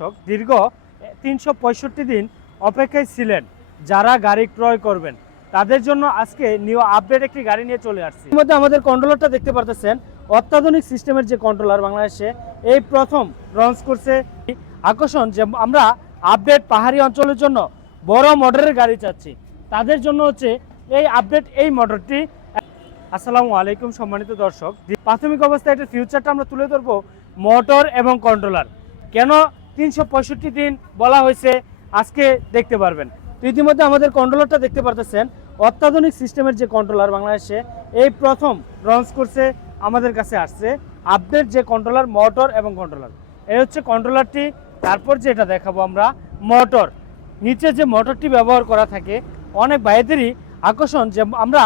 দর্শক, দীর্ঘ ৩৬৫ দিন অপেক্ষায় ছিলেন যারা গাড়ি ক্রয় করবেন, তাদের জন্য আজকে নিউ আপডেট একটি গাড়ি নিয়ে চলে আসছি। এর মধ্যে আমাদের কন্ট্রোলারটা দেখতে পারতেছেন, অত্যাধুনিক সিস্টেমের যে কন্ট্রোলার বাংলাদেশে এই প্রথম লঞ্চ করছে। আকর্ষণ যে আমরা আপডেট পাহাড়ি অঞ্চলের জন্য বড় মডেলের গাড়ি চাচ্ছি, তাদের জন্য হচ্ছে এই আপডেট এই মোটরটি। আসসালামু আলাইকুম সম্মানিত দর্শক, প্রাথমিক অবস্থায় এটার ফিউচারটা আমরা তুলে ধরবো, মোটর এবং কন্ট্রোলার। কেন ৩৬৫ দিন বলা হয়েছে আজকে দেখতে পারবেন। তো ইতিমধ্যে আমাদের কন্ট্রোলারটা দেখতে পারতেছেন, অত্যাধুনিক সিস্টেমের যে কন্ট্রোলার বাংলাদেশে এই প্রথম লঞ্চ করছে, আমাদের কাছে আসছে আপডেট যে কন্ট্রোলার, মোটর এবং কন্ট্রোলার। এই হচ্ছে কন্ট্রোলারটি। তারপর যেটা দেখাবো আমরা মোটর, নিচে যে মোটরটি ব্যবহার করা থাকে। অনেক ভাইদেরই আকর্ষণ যে আমরা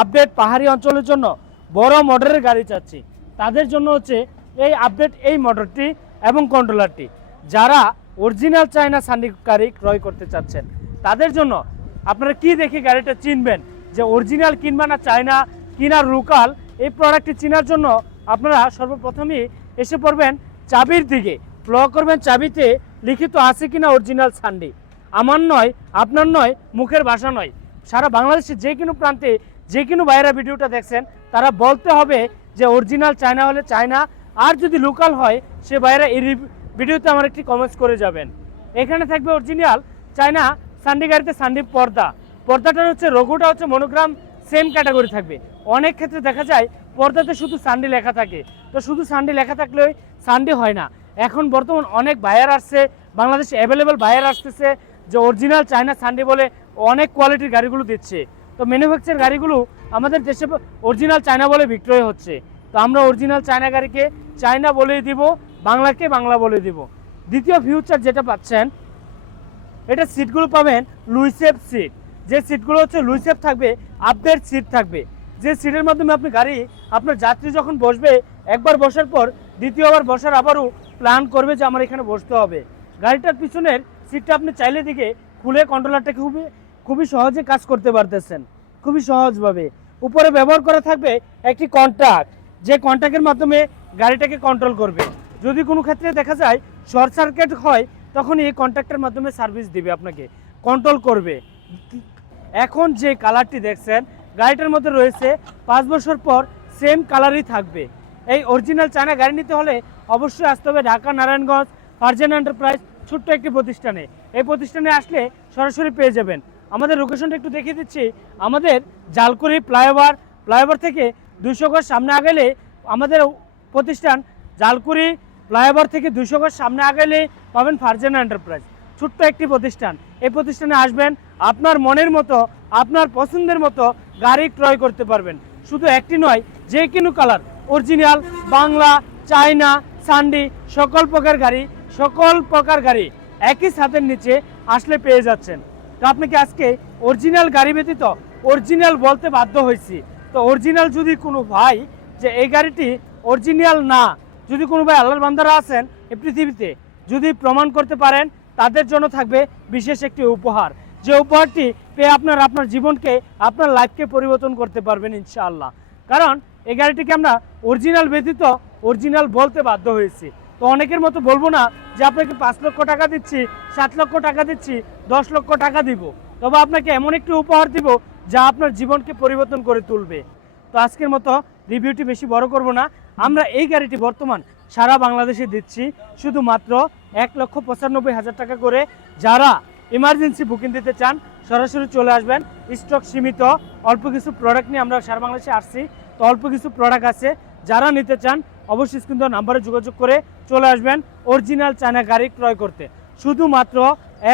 আপডেট পাহাড়ি অঞ্চলের জন্য বড় মডেলের গাড়ি চাচ্ছি, তাদের জন্য হচ্ছে এই আপডেট এই মোটরটি এবং কন্ট্রোলারটি। যারা অরিজিনাল চায়না সান্ডি গাড়ি ক্রয় করতে চাচ্ছেন, তাদের জন্য আপনারা কি দেখে গাড়িটা চিনবেন যে অরিজিনাল কিনবা না চায়না কিনার লোকাল, এই প্রোডাক্টটি চেনার জন্য আপনারা সর্বপ্রথমেই এসে পড়বেন চাবির দিকে। ফ্লো করবেন চাবিতে লিখিত আছে কিনা অরিজিনাল সান্ডি। আমার নয়, আপনার নয়, মুখের ভাষা নয়, সারা বাংলাদেশের যে কোনো প্রান্তে যে কোনো বাইরে ভিডিওটা দেখছেন তারা বলতে হবে যে অরিজিনাল চায়না হলে চায়না, আর যদি লোকাল হয় সে বাইরে এই ভিডিওতে আমার একটি কমেন্টস করে যাবেন। এখানে থাকবে অরিজিনাল চায়না সান্ডি গাড়িতে সান্ডি পর্দাটার হচ্ছে রোগোটা হচ্ছে মনোগ্রাম সেম ক্যাটাগরি থাকবে। অনেক ক্ষেত্রে দেখা যায় পর্দাতে শুধু সান্ডি লেখা থাকে, তো শুধু সান্ডি লেখা থাকলেই সান্ডি হয় না। এখন বর্তমান অনেক বায়ার আসছে, বাংলাদেশে অ্যাভেলেবেল বায়ার আসতেছে যে অরিজিনাল চায়না সান্ডি বলে অনেক কোয়ালিটির গাড়িগুলো দিচ্ছে। তো ম্যানুফ্যাকচার গাড়িগুলো আমাদের দেশে অরিজিনাল চায়না বলে বিক্রয় হচ্ছে। তো আমরা অরিজিনাল চায়না গাড়িকে চায়না বলেই দিব, বাংলাকে বাংলা বলে দিব। দ্বিতীয় ফিউচার যেটা পাচ্ছেন, এটা সিটগুলো পাবেন লুইসেপ সিট। যে সিটগুলো হচ্ছে লুইসেপ থাকবে, আপডেট সিট থাকবে, যে সিটের মাধ্যমে আপনি গাড়ি আপনার যাত্রী যখন বসবে, একবার বসার পর দ্বিতীয়বার বসার আবারও প্ল্যান করবে যে আমার এখানে বসতে হবে। গাড়িটার পিছনের সিটটা আপনি চাইলে দিকে খুলে কন্ট্রোলারটাকে খুবই সহজে কাজ করতে পারতেছেন, খুবই সহজভাবে। উপরে ব্যবহার করা থাকবে একটি কন্ট্যাক্ট, যে কন্ট্যাক্টের মাধ্যমে গাড়িটাকে কন্ট্রোল করবে। যদি কোনো ক্ষেত্রে দেখা যায় শর্ট সার্কিট হয়, তখন এই কন্ট্যাক্টের মাধ্যমে সার্ভিস দিবে, আপনাকে কন্ট্রোল করবে। এখন যে কালারটি দেখছেন গাড়িটার মধ্যে রয়েছে, 5 বছর পর সেম কালারই থাকবে। এই অরিজিনাল চায়না গাড়ি নিতে হলে অবশ্যই আসতে হবে ঢাকা নারায়ণগঞ্জ ফারজানা এন্টারপ্রাইজ ছোট্ট একটি প্রতিষ্ঠানে। এই প্রতিষ্ঠানে আসলে সরাসরি পেয়ে যাবেন। আমাদের লোকেশনটা একটু দেখিয়ে দিচ্ছি। আমাদের জালকুড়ি ফ্লাইওভার থেকে 200 গজ সামনে আগালে আমাদের প্রতিষ্ঠান। জালকুড়ি ফ্লাইওভার থেকে 200 গজ সামনে আগালে পাবেন ফারজানা এন্টারপ্রাইজ, ছোট্ট একটি প্রতিষ্ঠান। এই প্রতিষ্ঠানে আসবেন, আপনার মনের মতো আপনার পছন্দের মতো গাড়ি ক্রয় করতে পারবেন। শুধু একটি নয়, যে কোনো কালার, অরিজিনাল, বাংলা, চায়না, সান্ডি, সকল প্রকার গাড়ি একই ছাদের নিচে আসলে পেয়ে যাচ্ছেন। তো আপনাকে আজকে অরিজিনাল গাড়ি ব্যতীত অরিজিনাল বলতে বাধ্য হয়েছি। তো অরিজিনাল যদি কোনো ভাই যে এই গাড়িটি অরিজিনাল না, যদি কোনো ভাই আল্লাহর বান্দারা আছেন এই পৃথিবীতে, যদি প্রমাণ করতে পারেন, তাদের জন্য থাকবে বিশেষ একটি উপহার। যে উপহারটি পেয়ে আপনার জীবনকে, আপনার লাইফকে পরিবর্তন করতে পারবেন ইনশাআল্লাহ। কারণ এই গাড়িটিকে আমরা অরিজিনাল ব্যতীত অরিজিনাল বলতে বাধ্য হয়েছি। তো অনেকের মতো বলবো না যে আপনাকে 5 লক্ষ টাকা দিচ্ছি, 7 লক্ষ টাকা দিচ্ছি, 10 লক্ষ টাকা দিব, তবে আপনাকে এমন একটি উপহার দিব যা আপনার জীবনকে পরিবর্তন করে তুলবে। তো আজকের মতো রিভিউটি বেশি বড় করব না। আমরা এই গাড়িটি বর্তমান সারা বাংলাদেশে দিচ্ছি শুধুমাত্র 1,95,000 টাকা করে। যারা ইমার্জেন্সি বুকিং দিতে চান সরাসরি চলে আসবেন। স্টক সীমিত, অল্প কিছু প্রোডাক্ট নিয়ে আমরা সারা বাংলাদেশে আসছি। তো অল্প কিছু প্রোডাক্ট আছে, যারা নিতে চান অবশ্যই স্ক্রিন দেওয়া নাম্বারে যোগাযোগ করে চলে আসবেন অরিজিনাল চায়না গাড়ি ক্রয় করতে, শুধুমাত্র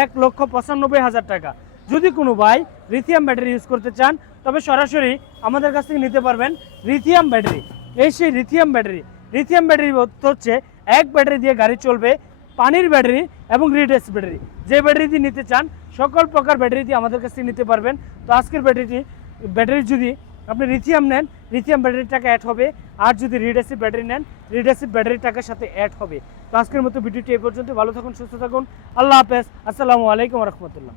1,95,000 টাকা। যদি কোনো ভাই লিথিয়াম ব্যাটারি ইউজ করতে চান, তবে সরাসরি আমাদের কাছ থেকে নিতে পারবেন লিথিয়াম ব্যাটারি। এই সেই লিথিয়াম ব্যাটারি হচ্ছে এক ব্যাটারি দিয়ে গাড়ি চলবে, পানির ব্যাটারি এবং রিড এসিড ব্যাটারি। যে ব্যাটারি দিয়ে নিতে চান সকল প্রকার ব্যাটারি দিয়ে আমাদের কাছ থেকে নিতে পারবেন। তো আজকের ব্যাটারি যদি আপনি লিথিয়াম নেন, লিথিয়াম ব্যাটারির টাকা অ্যাড হবে, আর যদি রিড এসিড ব্যাটারি নেন, রিড এসিড ব্যাটারির টাকার সাথে অ্যাড হবে। তো আজকের মতো ভিডিওটি এই পর্যন্ত। ভালো থাকুন, সুস্থ থাকুন, আল্লাহ হাফেজ, আসসালামু আলাইকুম রহমতুল্লাহ।